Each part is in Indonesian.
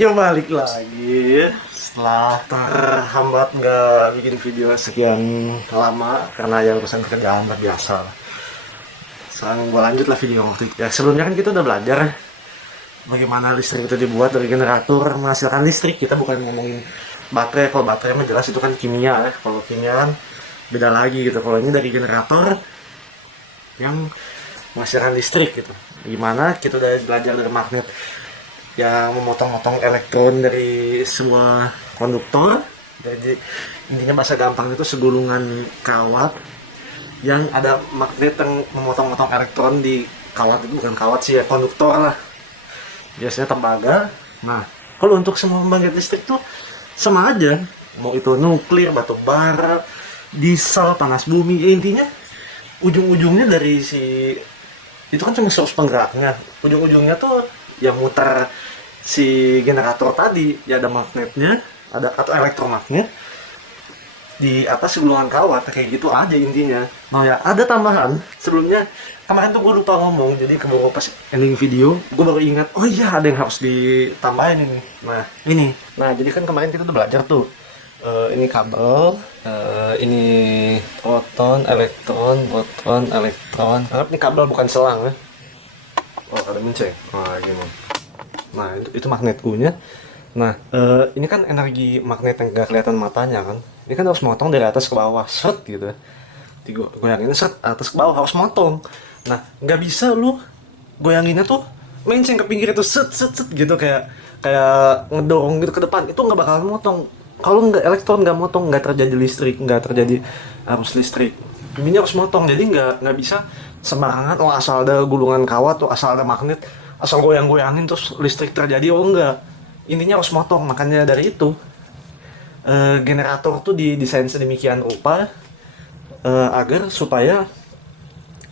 Ya balik lagi setelah terhambat nggak bikin video sekian lama karena ya urusan kerjaan luar biasa. Sekarang gue lanjut lah video waktu itu. Ya sebelumnya kan kita udah belajar bagaimana listrik itu dibuat dari generator menghasilkan listrik. Kita bukan ngomongin baterai. Kalau baterai mah jelas itu kan kimia ya. Kalau kimia kan beda lagi gitu. Kalau ini dari generator yang menghasilkan listrik gitu. Gimana kita udah belajar dari magnet yang memotong-motong elektron dari sebuah konduktor. Jadi intinya bahasa gampang itu segulungan kawat yang ada magnet yang memotong-motong elektron di kawat itu, bukan kawat sih ya, konduktor lah, biasanya tembaga. Nah, kalau untuk semua pembangkit listrik tuh sama aja, mau itu nuklir, batu bara, diesel, panas bumi, ya intinya ujung-ujungnya dari si itu kan cuma source penggeraknya, ujung-ujungnya tuh yang muter si generator tadi, ya ada magnetnya, ada atau elektromagnet di atas gulungan kawat, kayak gitu aja intinya. Nah ya ada tambahan sebelumnya, kemarin tuh gue lupa ngomong, jadi keburu pas ending video gue baru ingat, oh iya ada yang harus ditambahin ini. Nah jadi kan kemarin kita udah belajar tuh, ini kabel, ini proton, elektron. Harap ini kabel bukan selang ya. Oh ada menceng. Nah gini. Nah itu magnet U-nya. Nah ini kan energi magnet yang gak kelihatan matanya kan. Ini kan harus motong dari atas ke bawah, seret gitu. Goyanginnya seret atas ke bawah harus motong. Nah nggak bisa lu goyanginnya tuh menceng ke pinggir itu set set set gitu, kayak ngedorong gitu ke depan, itu nggak bakalan motong. Kalau nggak elektron nggak motong, nggak terjadi listrik, nggak terjadi arus listrik. Ini harus motong, jadi nggak bisa sembarangan. Oh asal ada gulungan kawat, tuh asal ada magnet, asal goyang-goyangin terus listrik terjadi. Oh enggak, intinya harus motong. Makanya dari itu generator tuh didesain sedemikian rupa agar supaya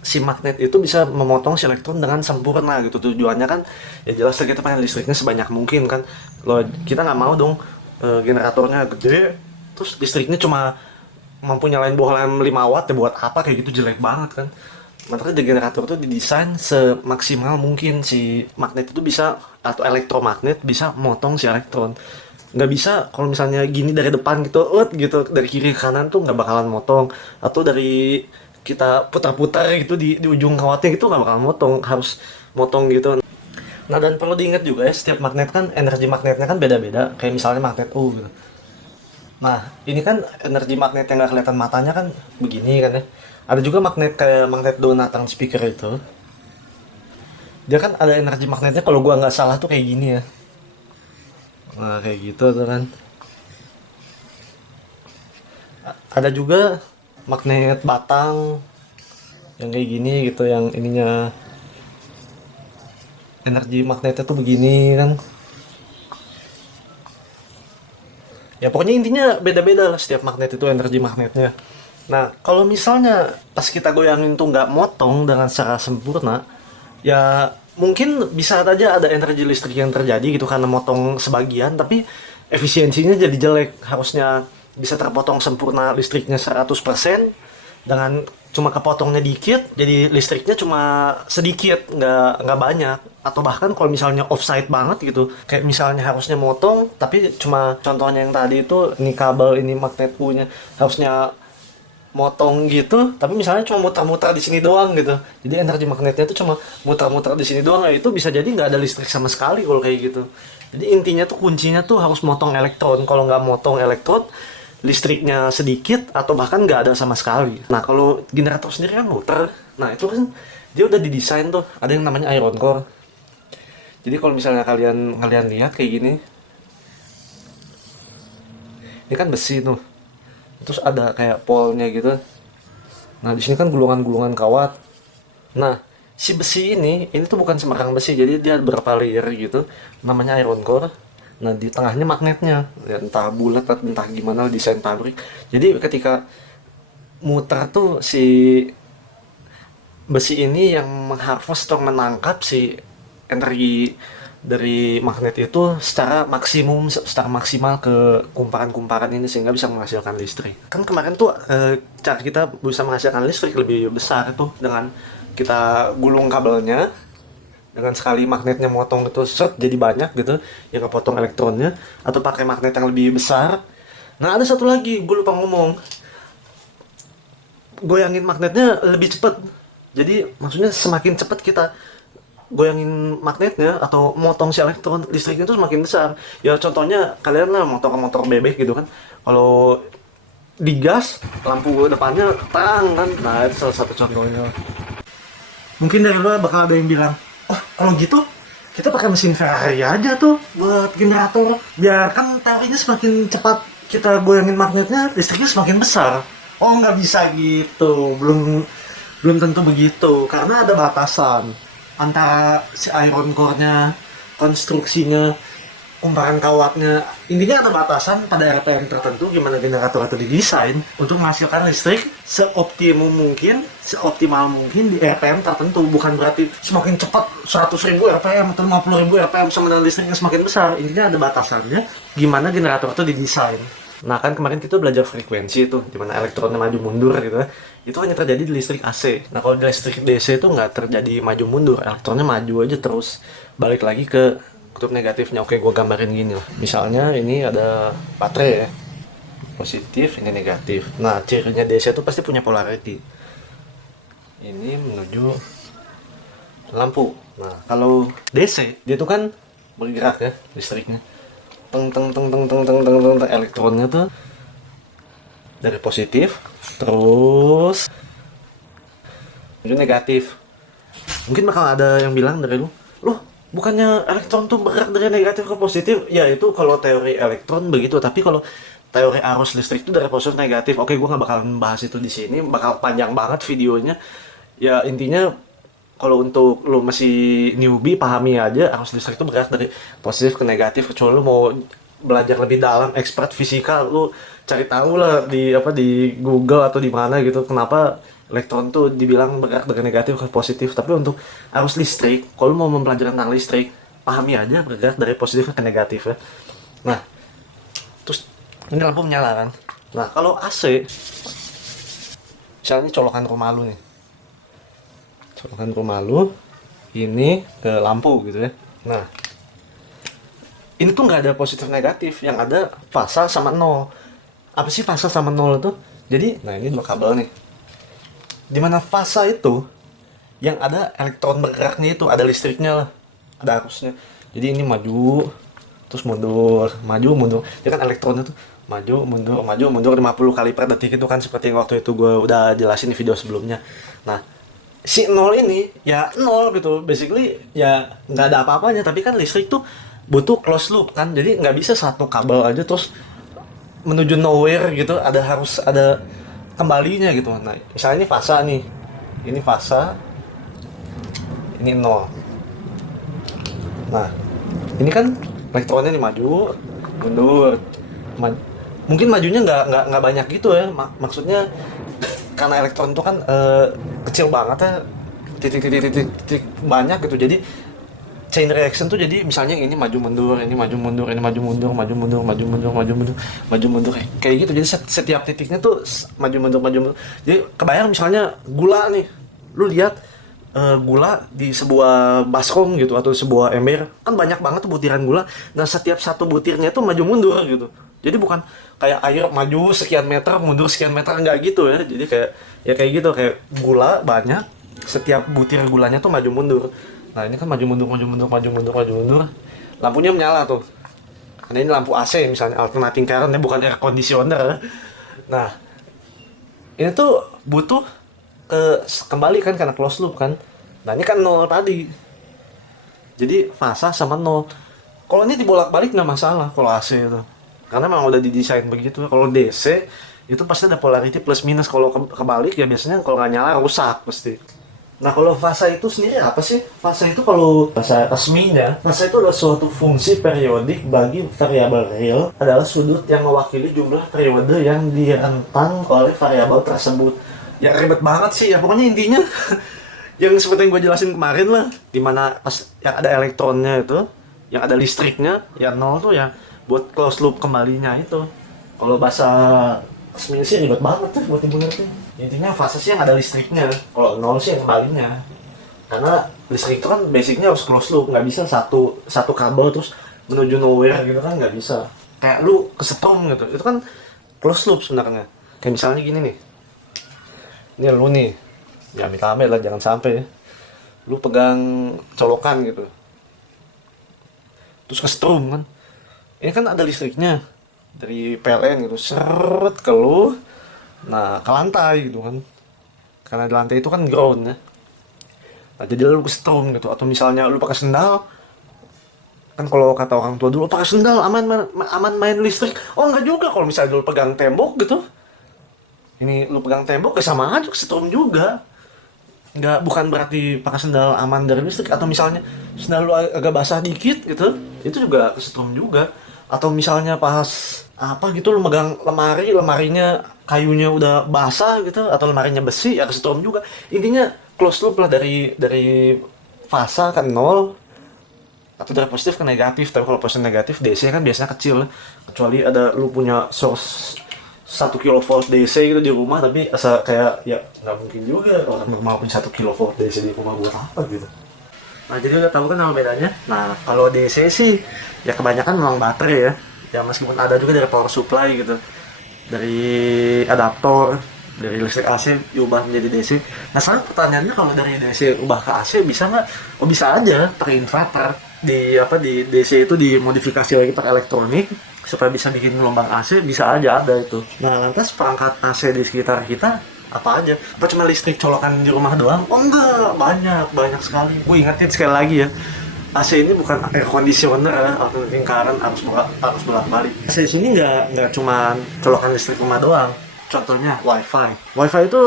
si magnet itu bisa memotong si elektron dengan sempurna gitu. Tujuannya kan ya jelas kita pengen listriknya sebanyak mungkin kan. Lo kita nggak mau dong generatornya gede terus listriknya cuma mampu nyalain bohlam 5 watt, ya buat apa, kayak gitu jelek banget kan. Makanya di generator itu didesain semaksimal mungkin si magnet itu bisa, atau elektromagnet bisa motong si elektron. Nggak bisa kalau misalnya gini dari depan gitu, gitu dari kiri ke kanan tuh nggak bakalan motong. Atau dari kita putar-putar gitu di ujung kawatnya gitu nggak bakalan motong, harus motong gitu. Nah dan perlu diingat juga ya, setiap magnet kan energi magnetnya kan beda-beda. Kayak misalnya magnet U gitu. Nah ini kan energi magnet yang nggak kelihatan matanya kan begini kan ya. Ada juga magnet kayak magnet donat yang speaker itu. Dia kan ada energi magnetnya, kalau gua nggak salah tuh kayak gini ya. Nah kayak gitu tuh kan. Ada juga magnet batang yang kayak gini gitu, yang ininya energi magnetnya tuh begini kan. Ya pokoknya intinya beda-beda lah setiap magnet itu energi magnetnya. Nah kalau misalnya pas kita goyangin tuh nggak motong dengan secara sempurna, ya mungkin bisa aja ada energi listrik yang terjadi gitu karena motong sebagian, tapi efisiensinya jadi jelek. Harusnya bisa terpotong sempurna listriknya 100%, dengan cuma kepotongnya dikit, jadi listriknya cuma sedikit, nggak banyak. Atau bahkan kalau misalnya offside banget gitu, kayak misalnya harusnya motong tapi cuma contohnya yang tadi itu, ini kabel, ini magnet punya harusnya motong gitu, tapi misalnya cuma muter-muter di sini doang gitu, jadi energi magnetnya itu cuma muter-muter di sini doang, ya itu bisa jadi nggak ada listrik sama sekali kalau kayak gitu. Jadi intinya tuh kuncinya tuh harus motong elektron. Kalau nggak motong elektron, listriknya sedikit atau bahkan nggak ada sama sekali. Nah kalau generator sendiri kan muter, nah itu kan dia udah didesain tuh, ada yang namanya iron core. Jadi kalau misalnya kalian lihat kayak gini, ini kan besi tuh, terus ada kayak polnya gitu. Nah di sini kan gulungan-gulungan kawat. Nah si besi ini tuh bukan sembarang besi, jadi dia berapa layer gitu, namanya iron core. Nah di tengahnya magnetnya, ya, entah bulat atau entah gimana desain pabrik. Jadi ketika muter tuh si besi ini yang mengharvest atau menangkap si energi dari magnet itu secara maksimal ke kumparan-kumparan ini, sehingga bisa menghasilkan listrik. Kan kemarin tuh cara kita bisa menghasilkan listrik lebih besar tuh dengan kita gulung kabelnya dengan sekali magnetnya motong itu set jadi banyak gitu yang kepotong elektronnya, atau pakai magnet yang lebih besar. Nah ada satu lagi gue lupa ngomong, goyangin magnetnya lebih cepat. Jadi maksudnya semakin cepat kita goyangin magnetnya atau motong si elektron, listriknya itu semakin besar. Ya contohnya kalian lah motor bebek gitu kan, kalau digas lampu depannya terang kan, nah itu salah satu contohnya. Mungkin dari luar bakal ada yang bilang, oh kalau gitu kita pakai mesin Ferrari aja tuh buat generator, biar kan teorinya semakin cepat kita goyangin magnetnya listriknya semakin besar. Oh nggak bisa gitu, belum belum tentu begitu, karena ada batasan antara si iron core-nya, konstruksinya, kumparan kawatnya. Intinya ada batasan pada RPM tertentu gimana generator itu didesain untuk menghasilkan listrik seoptimum mungkin, seoptimal mungkin di RPM tertentu. Bukan berarti semakin cepat 100.000 RPM atau 50.000 RPM sama dengan listriknya semakin besar. Intinya ada batasannya gimana generator itu didesain. Nah kan kemarin kita belajar frekuensi itu, dimana elektronnya maju mundur gitu. Itu hanya terjadi di listrik AC. Nah kalau di listrik DC itu nggak terjadi maju mundur, elektronnya maju aja terus, balik lagi ke kutub negatifnya. Oke, gue gambarin gini lah. Misalnya ini ada baterai ya, positif, ini negatif. Nah cirinya DC itu pasti punya polarity. Ini menuju lampu. Nah kalau DC dia tuh kan bergerak ya listriknya. Teng teng teng teng teng teng teng teng, elektronnya tuh dari positif terus menuju negatif. Mungkin bakal ada yang bilang dari lu, loh bukannya elektron tuh bergerak dari negatif ke positif? Ya itu kalau teori elektron begitu, tapi kalau teori arus listrik itu dari positif ke negatif. Oke, gua nggak bakalan bahas itu di sini, bakal panjang banget videonya. Ya intinya kalau untuk lu masih newbie, pahami aja arus listrik itu bergerak dari positif ke negatif. Kecuali lu mau belajar lebih dalam, expert fisika, lu cari tahu lah di Google atau di mana gitu kenapa elektron tuh dibilang bergerak dari negatif ke positif. Tapi untuk arus listrik, kalau lu mau mempelajari tentang listrik, pahami aja bergerak dari positif ke negatif ya. Nah, terus ini lampu menyala kan. Nah, kalau AC, misalnya colokan rumah lu nih, colokan rumah lu ini ke lampu gitu ya. Nah ini tuh nggak ada positif negatif, yang ada fasa sama nol. Apa sih fasa sama nol itu? Jadi nah ini dua kabel nih, dimana fasa itu yang ada elektron bergeraknya, itu ada listriknya lah, ada arusnya. Jadi ini maju terus mundur, maju mundur. Jadi kan elektronnya tuh maju mundur 50 kali per detik, itu kan seperti yang waktu itu gue udah jelasin di video sebelumnya. Nah si nol ini ya nol gitu, basically ya nggak ada apa-apanya. Tapi kan listrik tuh butuh close loop kan, jadi nggak bisa satu kabel aja terus menuju nowhere gitu, harus ada kembalinya gitu. Nah misalnya ini fasa nih, ini fasa, ini nol. Nah ini kan elektronnya nih maju mundur, mungkin majunya nggak banyak gitu ya, maksudnya karena elektron itu kan kecil banget ya, titik banyak gitu. Jadi chain reaction tuh jadi misalnya ini maju mundur, ini maju mundur, ini maju mundur, maju mundur, maju mundur, maju mundur, maju mundur kayak gitu. Jadi setiap titiknya tuh maju mundur, maju mundur. Jadi kebayang misalnya gula nih, lu lihat gula di sebuah baskom gitu atau sebuah ember, kan banyak banget tuh butiran gula. Nah setiap satu butirnya tuh maju mundur gitu. Jadi bukan kayak air maju sekian meter mundur sekian meter, enggak gitu ya. Jadi kayak gitu, kayak gula banyak, setiap butir gulanya tuh maju mundur. Nah ini kan maju mundur, maju mundur, maju mundur, maju mundur. Lampunya menyala tuh. Karena ini lampu AC misalnya, alternating current ya, bukan air conditioner. Nah ini tuh butuh kembali kan karena close loop kan. Nah ini kan nol tadi. Jadi fasa sama nol. Kalau ini dibolak-balik nggak masalah kalau AC itu, karena memang udah didesain begitu. Kalau DC itu pasti ada polarity plus minus. Kalau kebalik ya biasanya kalau nggak nyala rusak pasti. Nah kalau fasa itu sendiri apa sih? Fasa itu kalau bahasa resminya, fasa itu adalah suatu fungsi periodik bagi variabel real, adalah sudut yang mewakili jumlah periode yang direntang oleh variabel tersebut. Ya ribet banget sih ya, pokoknya intinya yang seperti yang gue jelasin kemarin lah, dimana pas yang ada elektronnya itu, yang ada listriknya, ya nol tuh ya buat close loop kembalinya itu. Kalau bahasa resminya sih ribet banget tuh buat ibu ngerti. Intinya fase sih yang ada listriknya, kalau nol sih yang kembalinya. Karena listrik itu kan basicnya harus close loop, nggak bisa satu kabel terus menuju nowhere gitu kan, nggak bisa. Kayak lu kesetrum gitu, itu kan close loop sebenarnya. Kayak misalnya gini nih, ini lu nih, ya amit-amit lah jangan sampai ya. Lu pegang colokan gitu, terus kesetrum kan, ini kan ada listriknya dari PLN gitu, seret ke lu, nah ke lantai gitu kan, karena di lantai itu kan ground ya. Nah, jadi lu kesetrum gitu, atau misalnya lu pakai sendal, kan kalau kata orang tua dulu pakai sendal aman main listrik. Oh enggak juga, kalau misalnya dulu pegang tembok gitu, ini lu pegang tembok ya sama aja kesetrum juga. Nggak, bukan berarti pakai sendal aman dari listrik. Atau misalnya sendal lu agak basah dikit gitu, itu juga kesetrum juga. Atau misalnya pas apa gitu lu megang lemarinya kayunya udah basah gitu, atau lemarinya besi, ya kesetrum juga. Intinya close loop lah, dari fasa ke nol atau dari positif ke negatif. Tapi kalau positif negatif DC kan biasanya kecil, kecuali ada lu punya source 1 kilovolt DC gitu di rumah, tapi asa kayak ya nggak mungkin juga orang normal punya 1 kilovolt DC di rumah buat apa gitu. Nah jadi udah tahu kan nama bedanya. Nah kalau DC sih ya kebanyakan memang baterai ya, ya meskipun ada juga dari power supply gitu, dari adaptor, dari listrik AC diubah menjadi DC. Nah sekarang pertanyaannya, kalau dari DC ubah ke AC bisa nggak? Oh bisa aja, pakai inverter. Di DC itu dimodifikasi lagi pakai elektronik supaya bisa bikin gelombang AC, bisa aja ada itu. Nah lantas perangkat AC di sekitar kita apa aja? Apa cuma listrik colokan di rumah doang? Oh enggak, banyak sekali. Gue ingetin sekali lagi ya, AC ini bukan air conditioner ya, alternating current harus bolak-balik. AC di sini nggak cuma colokan listrik rumah doang. Contohnya WiFi itu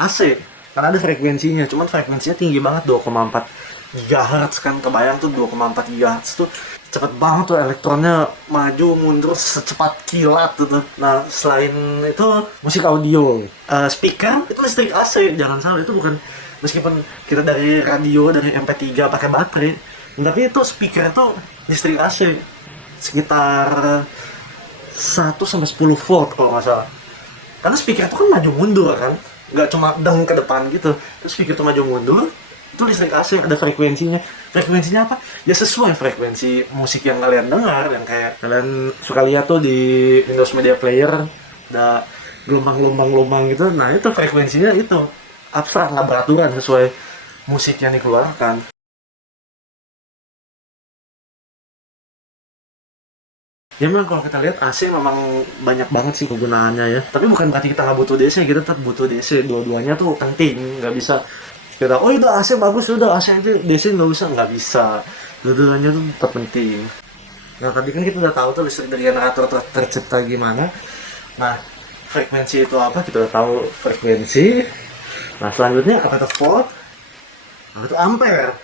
AC, karena ada frekuensinya, cuman frekuensinya tinggi banget, 2,4 GHz kan, kebayang tuh 2,4 GHz tuh cepet banget tuh, elektronnya maju mundur secepat kilat gitu. Nah selain itu musik audio, speaker itu listrik AC, jangan salah, itu bukan, meskipun kita dari radio, dari MP3 pakai baterai, tapi itu speaker itu listrik AC sekitar 1-10 volt kalau nggak salah. Karena speaker itu kan maju mundur kan, nggak cuma deng ke depan gitu. Terus speaker itu maju mundur, itu listrik AC, ada frekuensinya. Frekuensinya apa? Ya sesuai frekuensi musik yang kalian dengar, yang kayak kalian suka lihat tuh di Windows Media Player, ada gelombang gitu. Nah itu frekuensinya itu abstrak, nggak beraturan, sesuai musik yang dikeluarkan. Ya memang kalau kita lihat AC memang banyak banget sih kegunaannya ya. Tapi bukan berarti kita nggak butuh DC, kita tetap butuh DC. Dua-duanya tuh penting, nggak bisa kita, oh itu AC bagus, udah AC aja, DC nggak usah, nggak bisa. Dua-duanya tuh tetap penting. Nah tadi kan kita udah tahu tuh listrik dari generator tercipta gimana. Nah frekuensi itu apa, kita udah tahu frekuensi. Nah selanjutnya apa itu volt, apa itu ampere.